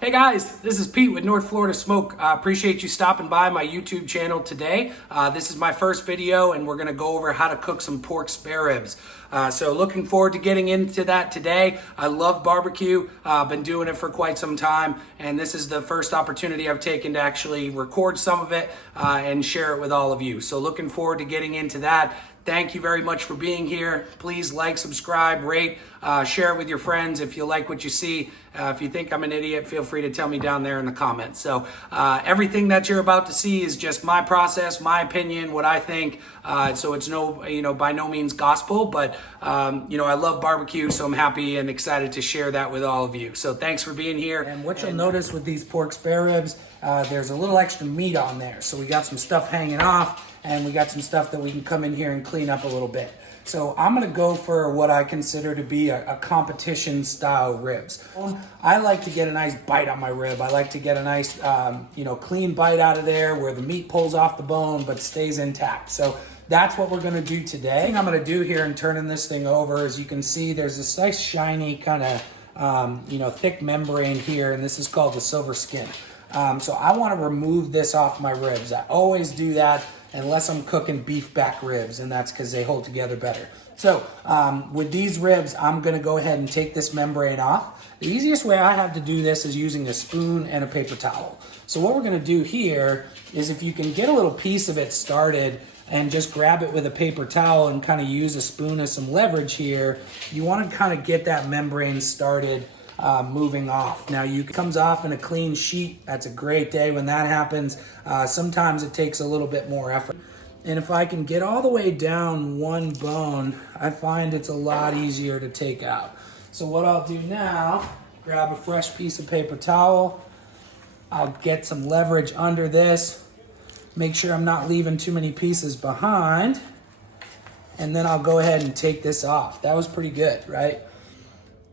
Hey guys, this is Pete with North Florida Smoke. I appreciate you stopping by my YouTube channel today. This is my first video and we're gonna go over how to cook some pork spare ribs. So looking forward to getting into that today. I love barbecue. I've been doing it for quite some time and this is the first opportunity I've taken to actually record some of it and share it with all of you. So looking forward to getting into that. Thank you very much for being here. Please like, subscribe, rate, share it with your friends if you like what you see. If you think I'm an idiot, feel free to tell me down there in the comments. So everything that you're about to see is just my process, my opinion, what I think. So it's by no means gospel, but I love barbecue, so I'm happy and excited to share that with all of you. So thanks for being here. And what you'll notice with these pork spare ribs, there's a little extra meat on there. So we got some stuff hanging off. And we got some stuff that we can come in here and clean up a little bit. So I'm gonna go for what I consider to be a competition style ribs. I like to get a nice bite on my rib. I like to get a nice clean bite out of there where the meat pulls off the bone but stays intact. So that's what we're gonna do today. The thing I'm gonna do here in turning this thing over, as you can see, there's this nice shiny kind of thick membrane here, and this is called the silver skin. So I wanna remove this off my ribs. I always do that unless I'm cooking beef back ribs, and that's because they hold together better. So with these ribs, I'm gonna go ahead and take this membrane off. The easiest way I have to do this is using a spoon and a paper towel. So what we're gonna do here is, if you can get a little piece of it started and just grab it with a paper towel and kind of use a spoon as some leverage here, you wanna kind of get that membrane started moving off. Now it comes off in a clean sheet. That's a great day when that happens. Sometimes it takes a little bit more effort. And if I can get all the way down one bone, I find it's a lot easier to take out. So what I'll do now, grab a fresh piece of paper towel. I'll get some leverage under this. Make sure I'm not leaving too many pieces behind. And then I'll go ahead and take this off. That was pretty good, right?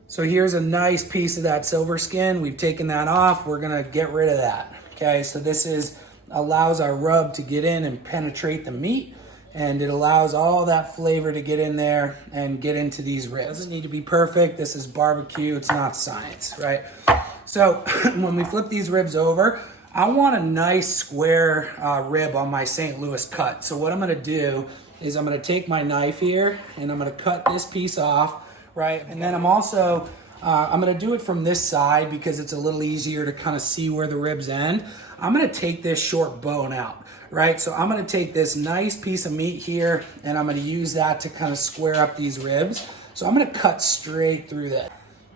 So here's a nice piece of that silver skin. We've taken that off. We're gonna get rid of that. Okay, so this allows our rub to get in and penetrate the meat, and it allows all that flavor to get in there and get into these ribs. It doesn't need to be perfect. This is barbecue, it's not science, right? So when we flip these ribs over, I want a nice square rib on my St. Louis cut. So what I'm gonna do is I'm gonna take my knife here and I'm gonna cut this piece off. Right, and then I'm also, I'm gonna do it from this side because it's a little easier to kind of see where the ribs end. I'm gonna take this short bone out, right? So I'm gonna take this nice piece of meat here and I'm gonna use that to kind of square up these ribs. So I'm gonna cut straight through that.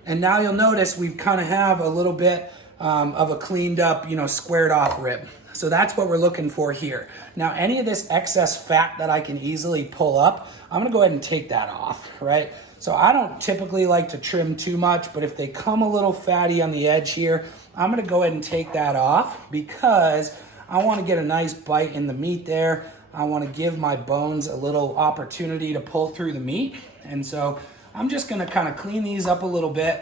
And now you'll notice we've kind of have a little bit of a cleaned up, squared off rib. So that's what we're looking for here. Now, any of this excess fat that I can easily pull up, I'm gonna go ahead and take that off, right? So I don't typically like to trim too much, but if they come a little fatty on the edge here, I'm gonna go ahead and take that off because I wanna get a nice bite in the meat there. I wanna give my bones a little opportunity to pull through the meat. And so I'm just gonna kind of clean these up a little bit.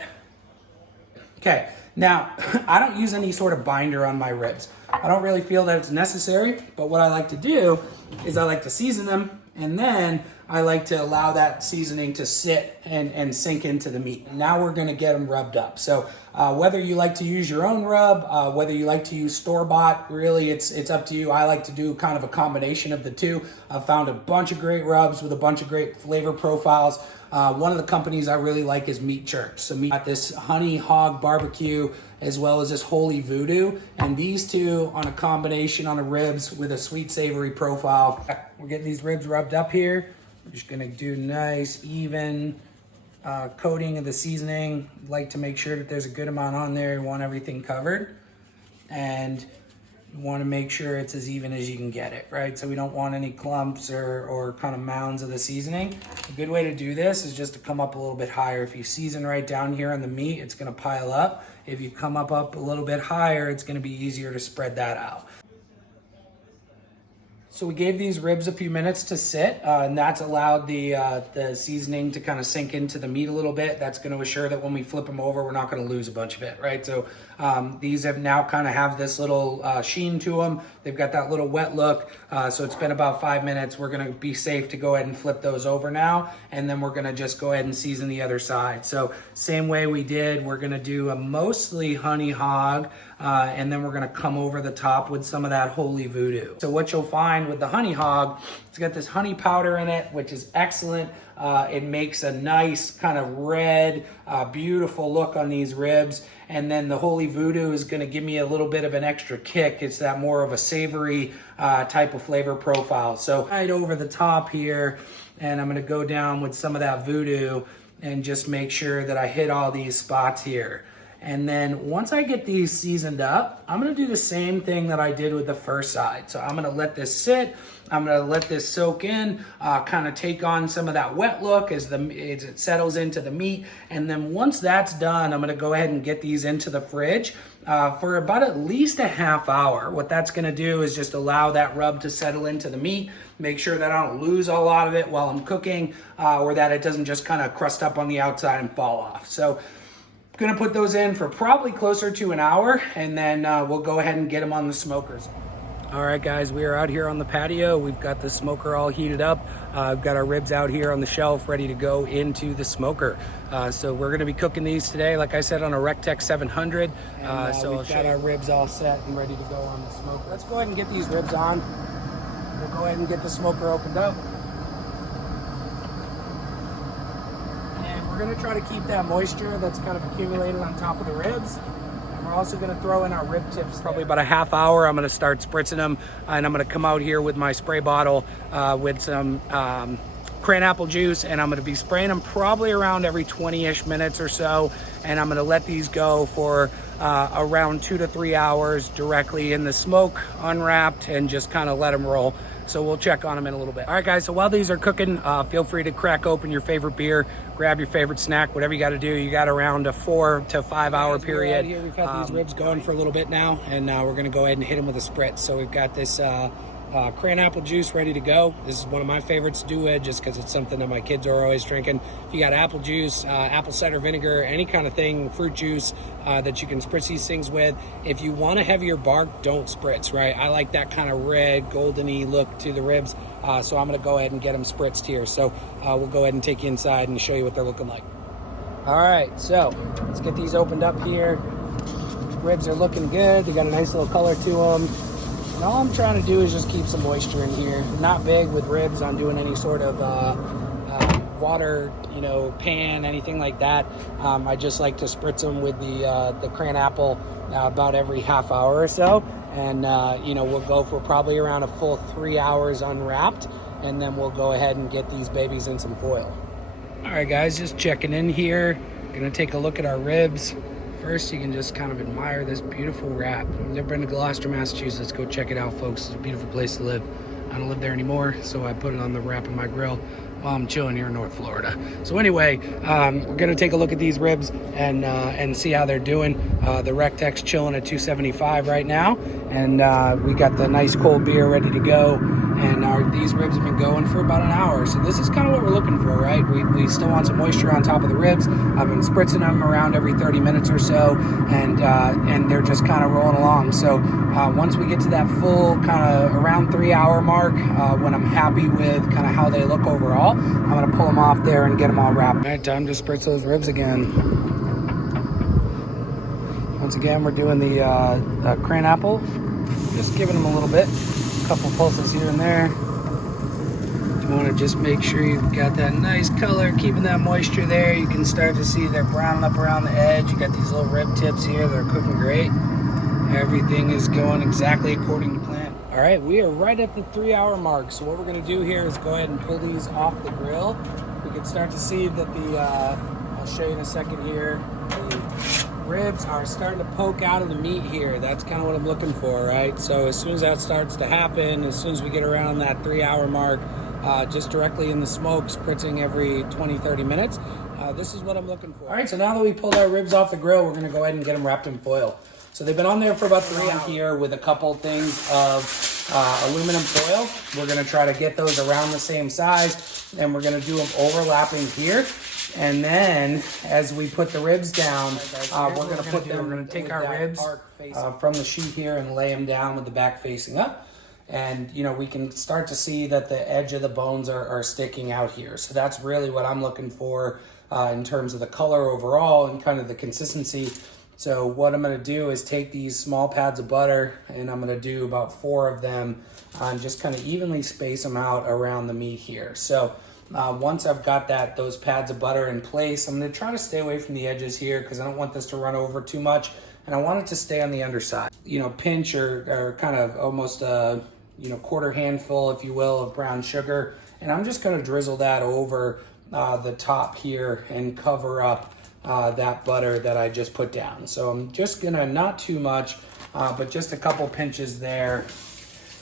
Okay, now I don't use any sort of binder on my ribs. I don't really feel that it's necessary, but what I like to do is I like to season them, and then I like to allow that seasoning to sit and sink into the meat. Now we're gonna get them rubbed up. So whether you like to use your own rub, whether you like to use store-bought, really it's up to you. I like to do kind of a combination of the two. I've found a bunch of great rubs with a bunch of great flavor profiles. One of the companies I really like is Meat Church. So we got this honey hog barbecue as well as this holy voodoo. And these two on a combination on the ribs with a sweet savory profile. We're getting these ribs rubbed up here. We're just gonna do nice, even coating of the seasoning. Like to make sure that there's a good amount on there. You want everything covered. And you wanna make sure it's as even as you can get it, right? So we don't want any clumps or kind of mounds of the seasoning. A good way to do this is just to come up a little bit higher. If you season right down here on the meat, it's gonna pile up. If you come up a little bit higher, it's gonna be easier to spread that out. So we gave these ribs a few minutes to sit, and that's allowed the seasoning to kind of sink into the meat a little bit. That's going to assure that when we flip them over, we're not going to lose a bunch of it, right? So these have now kind of have this little sheen to them. They've got that little wet look. So it's been about 5 minutes. We're going to be safe to go ahead and flip those over now, and then we're going to just go ahead and season the other side. So same way we did, we're going to do a mostly honey hog, and then we're going to come over the top with some of that holy voodoo. So what you'll find with the honey hog, it's got this honey powder in it, which is excellent. It makes a nice kind of red, beautiful look on these ribs. And then the holy voodoo is going to give me a little bit of an extra kick. It's that more of a savory type of flavor profile. So right over the top here, and I'm going to go down with some of that voodoo and just make sure that I hit all these spots here. And then once I get these seasoned up, I'm gonna do the same thing that I did with the first side. So I'm gonna let this sit, I'm gonna let this soak in, kind of take on some of that wet look as it settles into the meat. And then once that's done, I'm gonna go ahead and get these into the fridge for about at least a half hour. What that's gonna do is just allow that rub to settle into the meat, make sure that I don't lose a lot of it while I'm cooking, or that it doesn't just kind of crust up on the outside and fall off. So gonna put those in for probably closer to an hour, and then we'll go ahead and get them on the smokers. All right, guys, we are out here on the patio. We've got the smoker all heated up. I've got our ribs out here on the shelf ready to go into the smoker. So we're gonna be cooking these today, like I said, on a Rec Teq 700. So we've got our ribs all set and ready to go on the smoker. Let's go ahead and get these ribs on. We'll go ahead and get the smoker opened up. We're gonna try to keep that moisture that's kind of accumulated on top of the ribs. And we're also gonna throw in our rib tips. Probably about a half hour, I'm gonna start spritzing them, and I'm gonna come out here with my spray bottle with some cran apple juice, and I'm gonna be spraying them probably around every 20-ish minutes or so. And I'm gonna let these go for around 2 to 3 hours directly in the smoke, unwrapped, and just kind of let them roll. So we'll check on them in a little bit. All right, guys, so while these are cooking, feel free to crack open your favorite beer, grab your favorite snack, whatever you got to do. You got around a 4 to 5 hour period. Here, we've had these ribs going for a little bit now, and we're going to go ahead and hit them with a spritz. So we've got this cran apple juice ready to go. This is one of my favorites to do with, just because it's something that my kids are always drinking. If you got apple juice, apple cider vinegar, any kind of thing, fruit juice that you can spritz these things with. If you want a heavier bark, don't spritz, right? I like that kind of red, golden-y look to the ribs, so I'm gonna go ahead and get them spritzed here. So we'll go ahead and take you inside and show you what they're looking like. All right, so let's get these opened up here. Ribs are looking good. They got a nice little color to them. And all I'm trying to do is just keep some moisture in here. Not big with ribs on doing any sort of water, pan, anything like that. I just like to spritz them with the cran apple about every half hour or so. And, we'll go for probably around a full 3 hours unwrapped. And then we'll go ahead and get these babies in some foil. All right, guys, just checking in here. Gonna take a look at our ribs. First, you can just kind of admire this beautiful wrap. If you've never been to Gloucester, Massachusetts, go check it out, folks. It's a beautiful place to live. I don't live there anymore, so I put it on the wrap of my grill while I'm chilling here in North Florida. So anyway, we're gonna take a look at these ribs and see how they're doing. The Rec Teq's chilling at 275 right now, and we got the nice cold beer ready to go. And these ribs have been going for about an hour. So this is kind of what we're looking for, right? We still want some moisture on top of the ribs. I've been spritzing them around every 30 minutes or so, and they're just kind of rolling along. So once we get to that full kind of around 3 hour mark, when I'm happy with kind of how they look overall, I'm gonna pull them off there and get them all wrapped. All right, time to spritz those ribs again. Once again, we're doing the cran apple, just giving them a little bit. Couple pulses here and there. You want to just make sure you've got that nice color, keeping that moisture there. You can start to see they're browning up around the edge. You got these little rib tips here, they're cooking great. Everything is going exactly according to plan. All right, we are right at the 3 hour mark. So what we're going to do here is go ahead and pull these off the grill. We can start to see that I'll show you in a second here, the ribs are starting to poke out of the meat here. That's kind of what I'm looking for, right? So as soon as that starts to happen, as soon as we get around that 3 hour mark, just directly in the smoke, spritzing every 20-30 minutes, this is what I'm looking for. All right, so now that we pulled our ribs off the grill, we're gonna go ahead and get them wrapped in foil. So they've been on there for about 3 hours here with a couple things of aluminum foil. We're gonna try to get those around the same size, and we're gonna do them overlapping here. And then as we put the ribs down, we're gonna take our ribs from the sheet here and lay them down with the back facing up. And you know, we can start to see that the edge of the bones are sticking out here. So that's really what I'm looking for in terms of the color overall and kind of the consistency. So what I'm gonna do is take these small pads of butter, and I'm gonna do about 4 of them and just kind of evenly space them out around the meat here. So once I've got those pads of butter in place, I'm gonna try to stay away from the edges here because I don't want this to run over too much, and I want it to stay on the underside. You know, pinch or kind of almost a quarter handful, if you will, of brown sugar, and I'm just gonna drizzle that over the top here and cover up that butter that I just put down. So I'm just gonna, not too much, but just a couple pinches there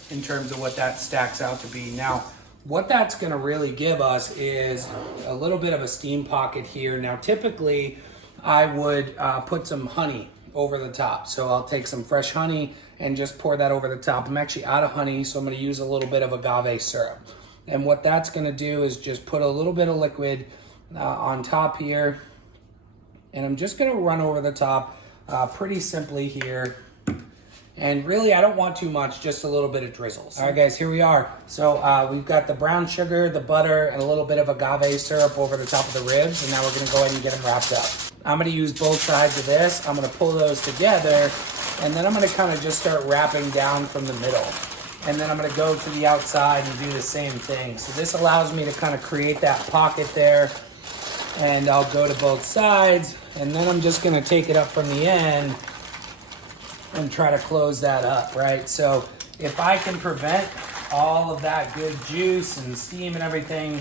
in terms of what that stacks out to be. Now, what that's gonna really give us is a little bit of a steam pocket here. Now, typically, I would put some honey over the top. So I'll take some fresh honey and just pour that over the top. I'm actually out of honey, so I'm gonna use a little bit of agave syrup. And what that's gonna do is just put a little bit of liquid on top here, and I'm just gonna run over the top pretty simply here. And really, I don't want too much, just a little bit of drizzles. All right, guys, here we are. So we've got the brown sugar, the butter, and a little bit of agave syrup over the top of the ribs, and now we're gonna go ahead and get them wrapped up. I'm gonna use both sides of this. I'm gonna pull those together, and then I'm gonna kind of just start wrapping down from the middle. And then I'm gonna go to the outside and do the same thing. So this allows me to kind of create that pocket there, and I'll go to both sides, and then I'm just gonna take it up from the end and try to close that up, right? So if I can prevent all of that good juice and steam and everything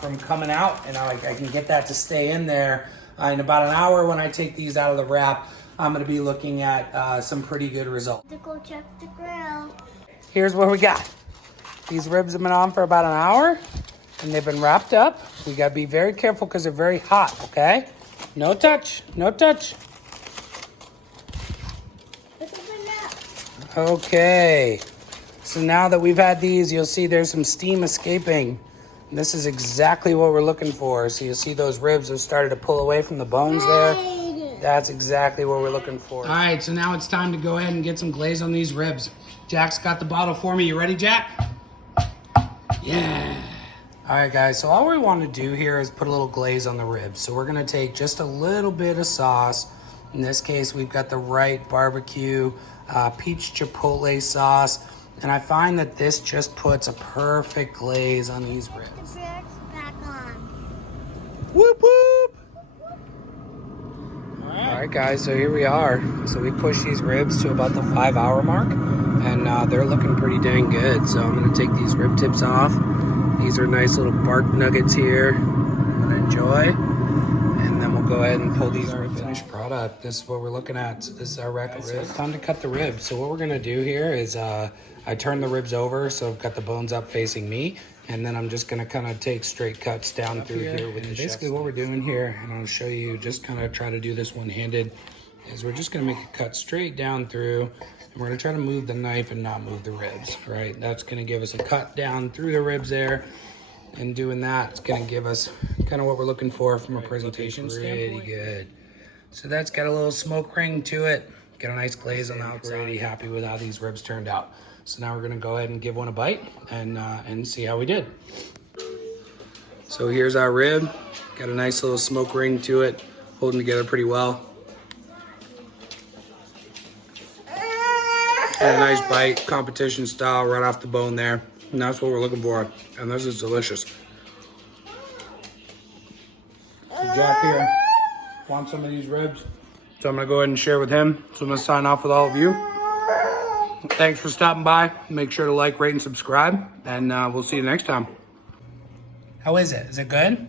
from coming out, and I can get that to stay in there, in about an hour when I take these out of the wrap, I'm gonna be looking at some pretty good results. To go check the grill. Here's what we got. These ribs have been on for about an hour, and they've been wrapped up. We gotta be very careful because they're very hot, okay? No touch, no touch. Okay, so now that we've had these, you'll see there's some steam escaping. This is exactly what we're looking for. So you'll see those ribs have started to pull away from the bones there. That's exactly what we're looking for. All right, so now it's time to go ahead and get some glaze on these ribs. Jack's got the bottle for me. You ready, Jack? Yeah. All right, guys, so all we want to do here is put a little glaze on the ribs. So we're gonna take just a little bit of sauce. In this case, we've got the right barbecue peach chipotle sauce, and I find that this just puts a perfect glaze on these ribs. The bricks back on. Whoop whoop! All right, guys, so here we are. So we pushed these ribs to about the 5-hour mark, and they're looking pretty dang good. So I'm gonna take these rib tips off. These are nice little bark nuggets here. I'm gonna enjoy. And then we'll go ahead and pull these ribs. Finished product. This is what we're looking at. So this is our rack of ribs. So it's time to cut the ribs. So what we're gonna do here is I turn the ribs over, so I've got the bones up facing me, and then I'm just gonna kind of take straight cuts down through here with the basically what we're doing here, and I'll show you, just kind of try to do this one-handed, is we're just gonna make a cut straight down through, and we're gonna try to move the knife and not move the ribs, right? That's gonna give us a cut down through the ribs there. And doing that, it's gonna give us kind of what we're looking for from a presentation standpoint. Pretty good. So that's got a little smoke ring to it. Got a nice glaze on the outside. Pretty happy with how these ribs turned out. So now we're gonna go ahead and give one a bite and see how we did. So here's our rib. Got a nice little smoke ring to it, holding together pretty well. And a nice bite, competition style, right off the bone there. And that's what we're looking for. And this is delicious. So Jack here wants some of these ribs. So I'm gonna go ahead and share with him. So I'm gonna sign off with all of you. Thanks for stopping by. Make sure to like, rate, and subscribe. And we'll see you next time. How is it? Is it good?